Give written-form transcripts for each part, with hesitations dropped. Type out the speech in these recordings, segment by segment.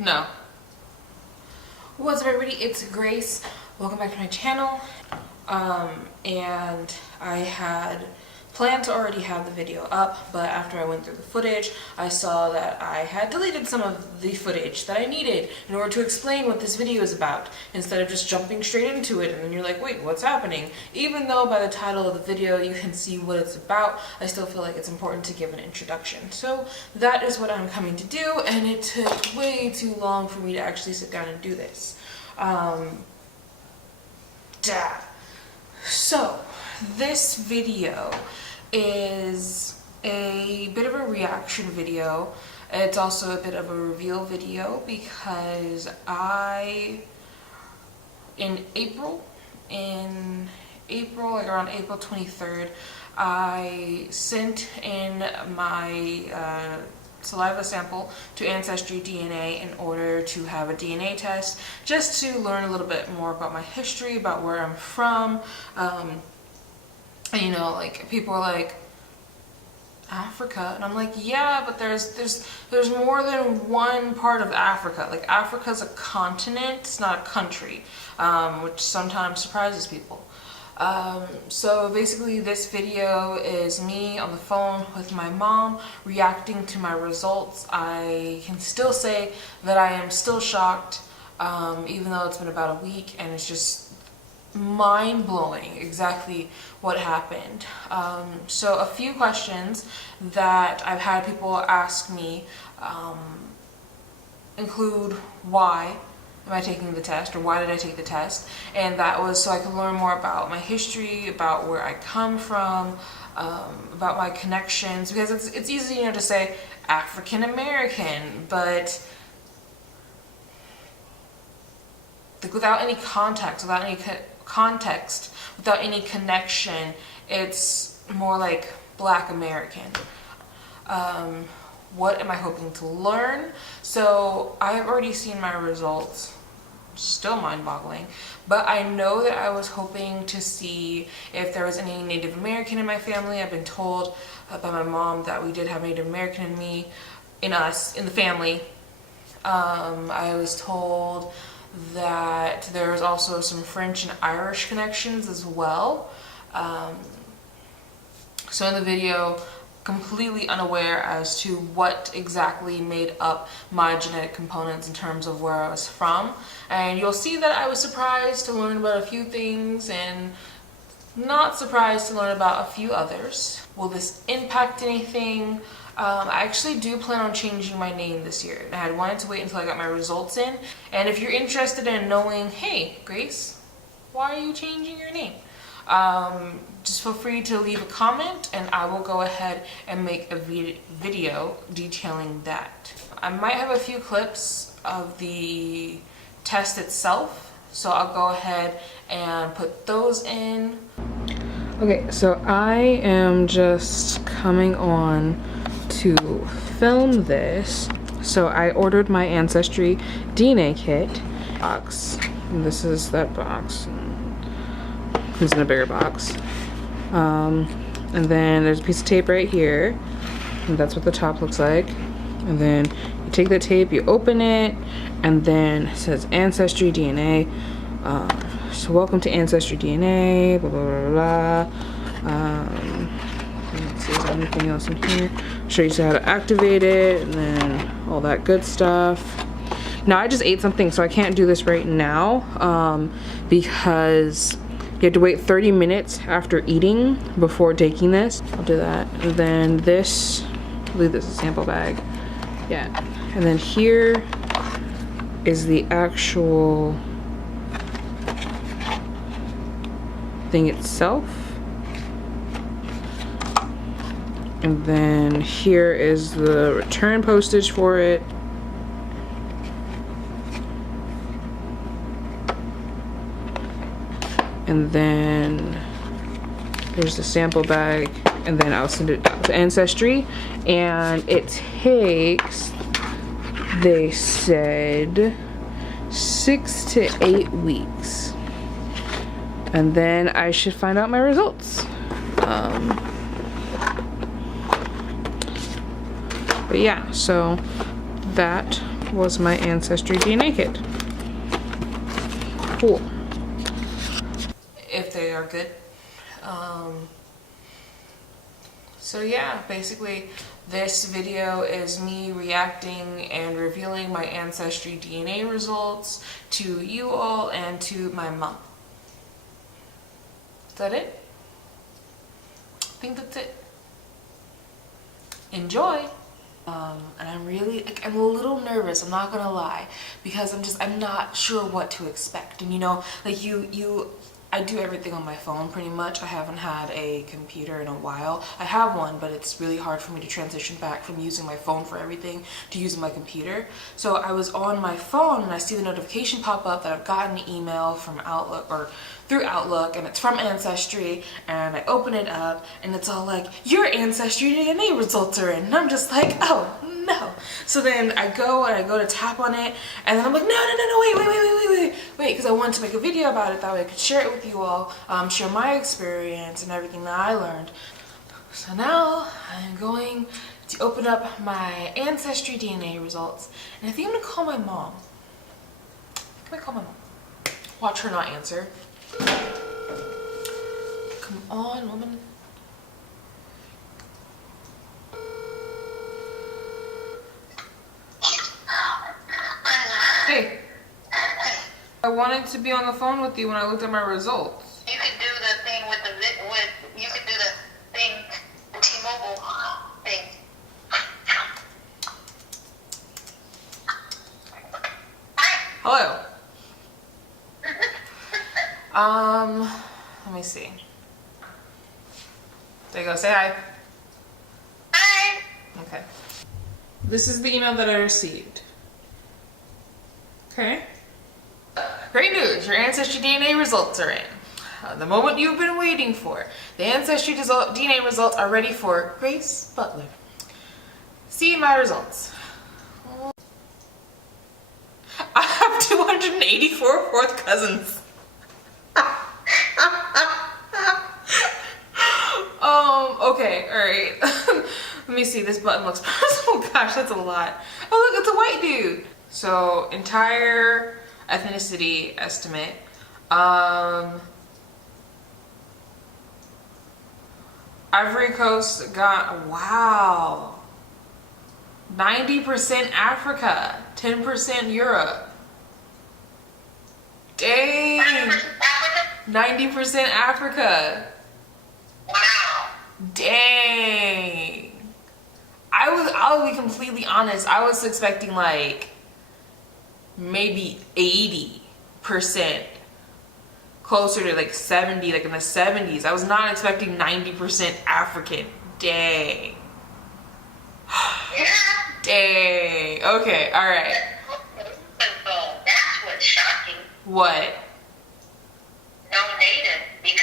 No. What's up, everybody? It's Grace. Welcome back to my channel. And I had planned to already have the video up, but after I went through the footage, I saw that I had deleted some of the footage that I needed in order to explain what this video is about, instead of just jumping straight into it and then you're like, wait, what's happening? Even though by the title of the video you can see what it's about, I still feel like it's important to give an introduction. So that is what I'm coming to do, and it took way too long for me to actually sit down and do this. So this video is a bit of a reaction video. It's also a bit of a reveal video because in April, like around April 23rd, I sent in my saliva sample to AncestryDNA in order to have a DNA test, just to learn a little bit more about my history, about where I'm from. You know, like, people are like, Africa, and I'm like, yeah, but there's more than one part of Africa. Like, Africa's a continent, it's not a country, which sometimes surprises people. So basically this video is me on the phone with my mom reacting to my results. I can still say that I am still shocked, even though it's been about a week, and it's just mind-blowing exactly what happened. So a few questions that I've had people ask me include, why am I taking the test, or why did I take the test? And that was so I could learn more about my history, about where I come from, about my connections, because it's easy, you know, to say African American, but without any context, without any connection, it's more like Black American. What am I hoping to learn? So I have already seen my results, still mind-boggling, but I know that I was hoping to see if there was any Native American in my family. I've been told by my mom that we did have Native American in the family. I was told that there was also some French and Irish connections as well. So in the video, completely unaware as to what exactly made up my genetic components in terms of where I was from. And you'll see that I was surprised to learn about a few things and not surprised to learn about a few others. Will this impact anything? I actually do plan on changing my name this year. I had wanted to wait until I got my results in. And if you're interested in knowing, hey, Grace, why are you changing your name? Just feel free to leave a comment and I will go ahead and make a video detailing that. I might have a few clips of the test itself, so I'll go ahead and put those in. Okay, so I am just coming on to film this. So I ordered my AncestryDNA kit box. And this is that box. Comes in a bigger box. And then there's a piece of tape right here, and that's what the top looks like. And then you take the tape, you open it, and then it says AncestryDNA. So welcome to AncestryDNA, blah, blah, blah, blah. Let's see, is there anything else in here? I'll show you how to activate it, and then all that good stuff. Now, I just ate something, so I can't do this right now, because you have to wait 30 minutes after eating before taking this. I'll do that. And then this, I believe this is a sample bag. Yeah. And then here is the actual thing itself. And then here is the return postage for it. And then there's the sample bag, and then I'll send it out to Ancestry, and it takes, they said, 6 to 8 weeks, and then I should find out my results. But yeah, so that was my AncestryDNA kit. Cool. If they are good. So yeah, basically this video is me reacting and revealing my AncestryDNA results to you all and to my mom. Is that it? I think that's it. Enjoy. And I'm a little nervous, I'm not gonna lie, because I'm not sure what to expect. And you know, like I do everything on my phone pretty much. I haven't had a computer in a while. I have one, but it's really hard for me to transition back from using my phone for everything to using my computer. So I was on my phone and I see the notification pop up that I've gotten an email from Outlook or through Outlook, and it's from Ancestry, and I open it up and it's all like, your AncestryDNA results are in. And I'm just like, oh no. So then I go to tap on it, and then I'm like, no, wait, because I wanted to make a video about it, that way I could share it with you all, share my experience and everything that I learned. So now I'm going to open up my AncestryDNA results, and I think I'm gonna call my mom. Watch her not answer. Come on, woman. Hey. I wanted to be on the phone with you when I looked at my results. You could do the thing with you could do the thing, the T-Mobile thing. Hello. Let me see. There you go, say hi. Hi. Okay. This is the email that I received. Okay. Great news, your AncestryDNA results are in. The moment you've been waiting for. The AncestryDNA results are ready for Grace Butler. See my results. I have 284 fourth cousins. Okay, alright. Let me see, this button looks oh gosh, that's a lot. Oh look, it's a white dude. So, entire ethnicity estimate. Ivory Coast got, wow. 90% Africa, 10% Europe. Dang. 90% Africa. Wow. Dang. I'll be completely honest, I was expecting like maybe 80%, closer to like 70, like in the 70s. I was not expecting 90% African. Dang. Dang. Okay, alright. That's what's shocking. What? No native, because they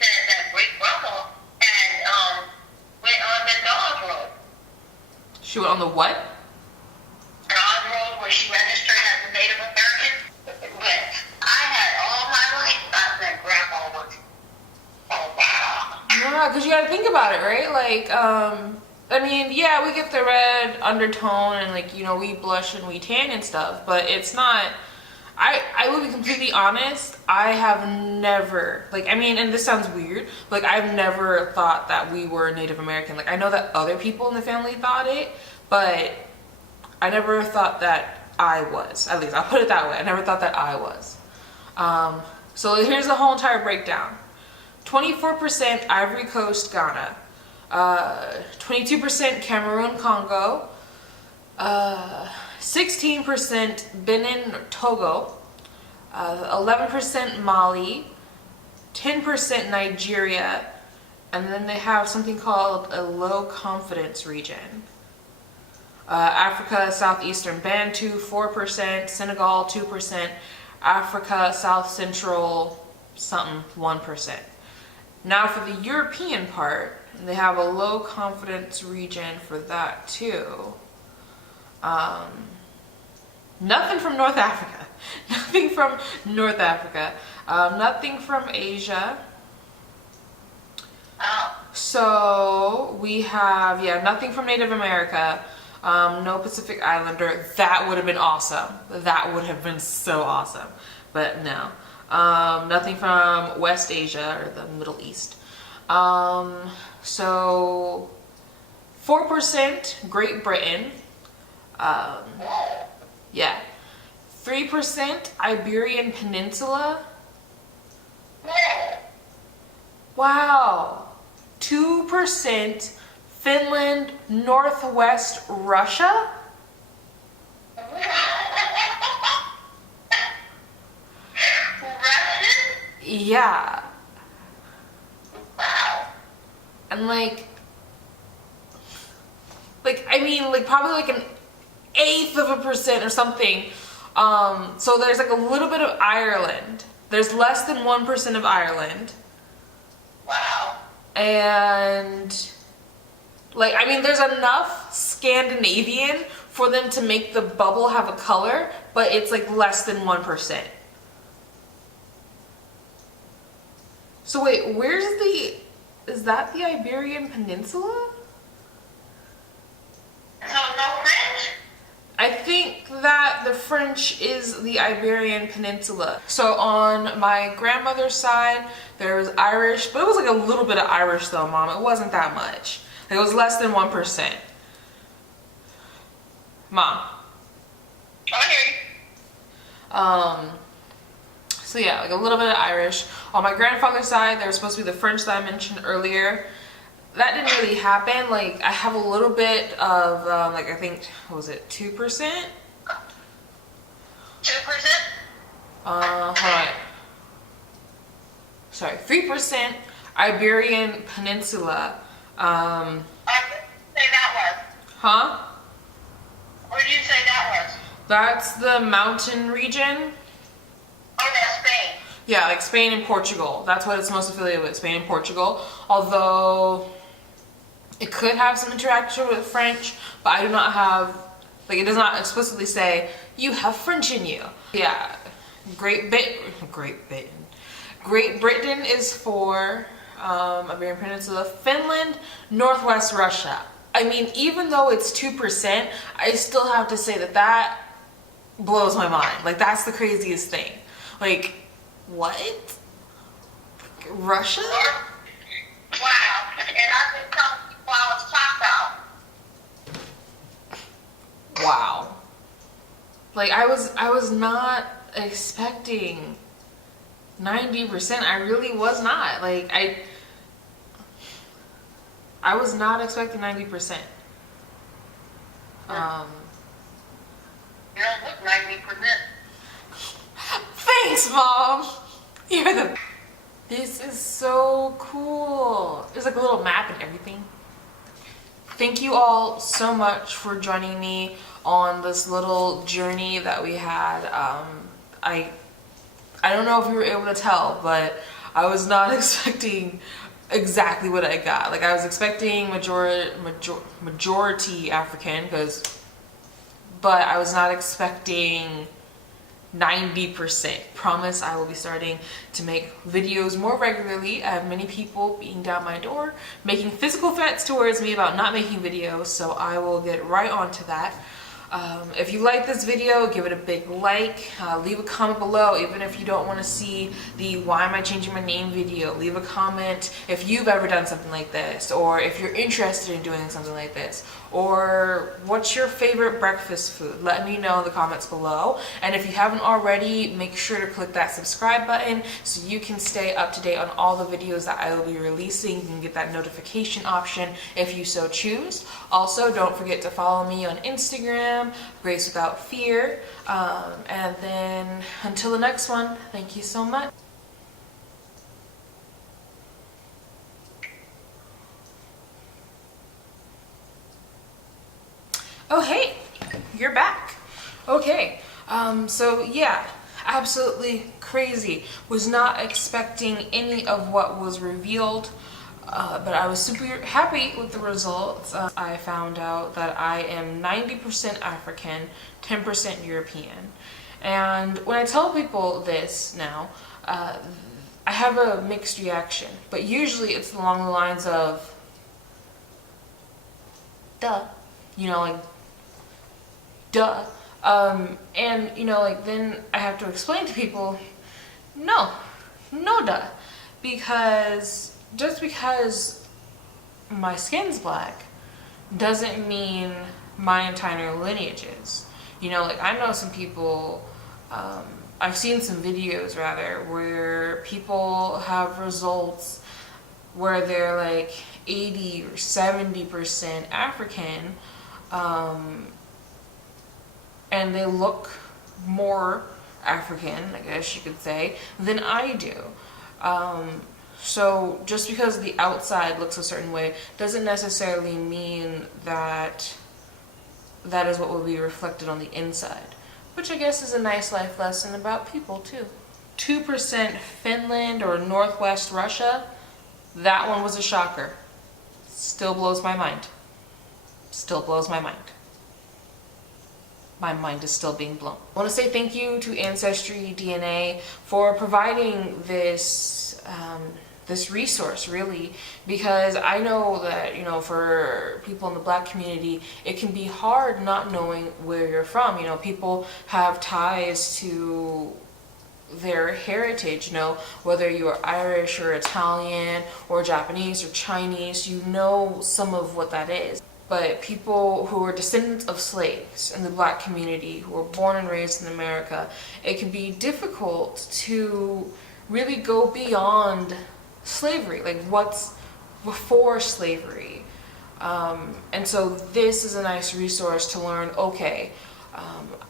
said that great grandma had went on the dog road. She went on the what? Dog road, where she registered as a Native American. But I had all my life thought that grandma was. Oh wow. Yeah, because you gotta think about it, right? Like, I mean, yeah, we get the red undertone and like, you know, we blush and we tan and stuff, but it's not, I will be completely honest, I have never, like, I mean, and this sounds weird, like, I've never thought that we were Native American. Like, I know that other people in the family thought it, but I never thought that I was. At least, I'll put it that way. I never thought that I was. So here's the whole entire breakdown. 24% Ivory Coast, Ghana. 22% Cameroon, Congo. 16% Benin, Togo. 11% Mali. 10% Nigeria. And then they have something called a low confidence region. Africa, Southeastern Bantu, 4%, Senegal, 2%, Africa, South Central, something, 1%. Now for the European part, they have a low confidence region for that too. Nothing from North Africa. Nothing from North Africa. Nothing from Asia. So we have, yeah, nothing from Native America. No Pacific Islander. That would have been awesome. That would have been so awesome. But no. Nothing from West Asia or the Middle East. So 4% Great Britain. Yeah. 3% Iberian Peninsula. Wow. 2% Finland, Northwest Russia. Russian? Yeah. Wow. And I mean, like probably like an 1/8 of a percent or something. So there's like a little bit of Ireland. There's less than 1% of Ireland. Wow. And like, I mean, there's enough Scandinavian for them to make the bubble have a color, but it's like less than 1%. So wait, is that the Iberian Peninsula? So no French? I think that the French is the Iberian Peninsula. So on my grandmother's side, there was Irish, but it was like a little bit of Irish though, Mom. It wasn't that much. Like, it was less than 1%. Mom. I hear you. So yeah, like a little bit of Irish. On my grandfather's side, there was supposed to be the French that I mentioned earlier. That didn't really happen. Like, I have a little bit of, like, I think, what was it, 2%? 2%? Hold on. Sorry, 3% Iberian Peninsula. Where did you say that was? Huh? Where did you say that was? That's the mountain region. Oh, that's Spain. Yeah, like Spain and Portugal. That's what it's most affiliated with, Spain and Portugal. Although it could have some interaction with French, but I do not have, like, it does not explicitly say, you have French in you. Yeah, Great Britain is for Iberian Peninsula. Finland, Northwest Russia. I mean, even though it's 2%, I still have to say that blows my mind. Like, that's the craziest thing. Like, what? Russia? Wow. And I've been telling people I was talked out. Wow. Like, I was not expecting 90%. I really was not. Like, I was not expecting 90%. You don't look 90%. Thanks, Mom. You're the. This is so cool. There's like a little map and everything. Thank you all so much for joining me on this little journey that we had. I don't know if you were able to tell, but I was not expecting exactly what I got. Like, I was expecting majority African, but I was not expecting 90%. Promise I will be starting to make videos more regularly. I have many people beating down my door, making physical threats towards me about not making videos, so I will get right on to that. If you like this video, give it a big like, leave a comment below, even if you don't want to see the why am I changing my name video. Leave a comment if you've ever done something like this, or if you're interested in doing something like this, or what's your favorite breakfast food. Let me know in the comments below. And if you haven't already, make sure to click that subscribe button so you can stay up to date on all the videos that I will be releasing. You can get that notification option if you so choose. Also, don't forget to follow me on Instagram, Grace Without Fear. And then until the next one, thank you so much. Oh, hey, you're back. Okay, so yeah, absolutely crazy. Was not expecting any of what was revealed, but I was super happy with the results. I found out that I am 90% African, 10% European. And when I tell people this now, I have a mixed reaction, but usually it's along the lines of, duh, you know, like, duh. And you know, like, then I have to explain to people, no duh, because just because my skin's black doesn't mean my entire lineage is. You know, like, I know some people, I've seen some videos rather where people have results where they're like 80 or 70% African, and they look more African, I guess you could say, than I do. So just because the outside looks a certain way doesn't necessarily mean that that is what will be reflected on the inside, which I guess is a nice life lesson about people too. 2% Finland or Northwest Russia, that one was a shocker. Still blows my mind. Still blows my mind. My mind is still being blown. I want to say thank you to AncestryDNA for providing this this resource, really, because I know that, you know, for people in the Black community, it can be hard not knowing where you're from. You know, people have ties to their heritage, you know, whether you're Irish or Italian or Japanese or Chinese, you know some of what that is. But people who are descendants of slaves in the Black community, who were born and raised in America, it can be difficult to really go beyond slavery, like what's before slavery. And so this is a nice resource to learn, okay,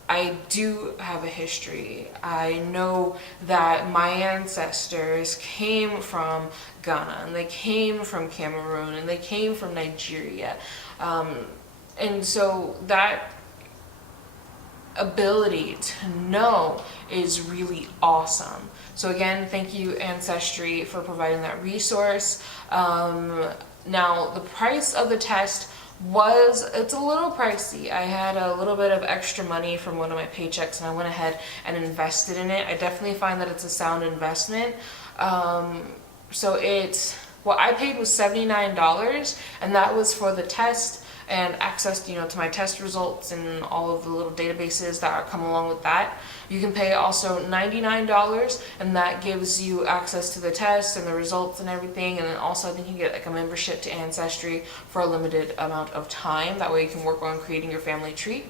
I do have a history. I know that my ancestors came from Ghana, and they came from Cameroon, and they came from Nigeria. And so that ability to know is really awesome. So again, thank you Ancestry for providing that resource. Now the price of the test it's a little pricey. I had a little bit of extra money from one of my paychecks and I went ahead and invested in it. I definitely find that it's a sound investment. So what I paid was $79, and that was for the test and access, you know, to my test results and all of the little databases that come along with that. You can pay also $99, and that gives you access to the test and the results and everything. And then also I think you get like a membership to Ancestry for a limited amount of time. That way you can work on creating your family tree.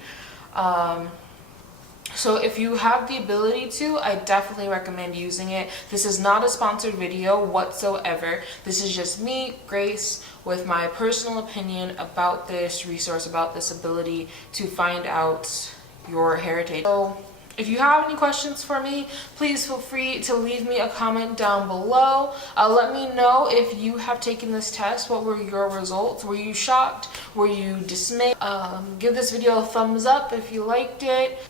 So if you have the ability to, I definitely recommend using it. This is not a sponsored video whatsoever. This is just me, Grace, with my personal opinion about this resource, about this ability to find out your heritage. So if you have any questions for me, please feel free to leave me a comment down below. Let me know if you have taken this test. What were your results? Were you shocked? Were you dismayed? Give this video a thumbs up if you liked it.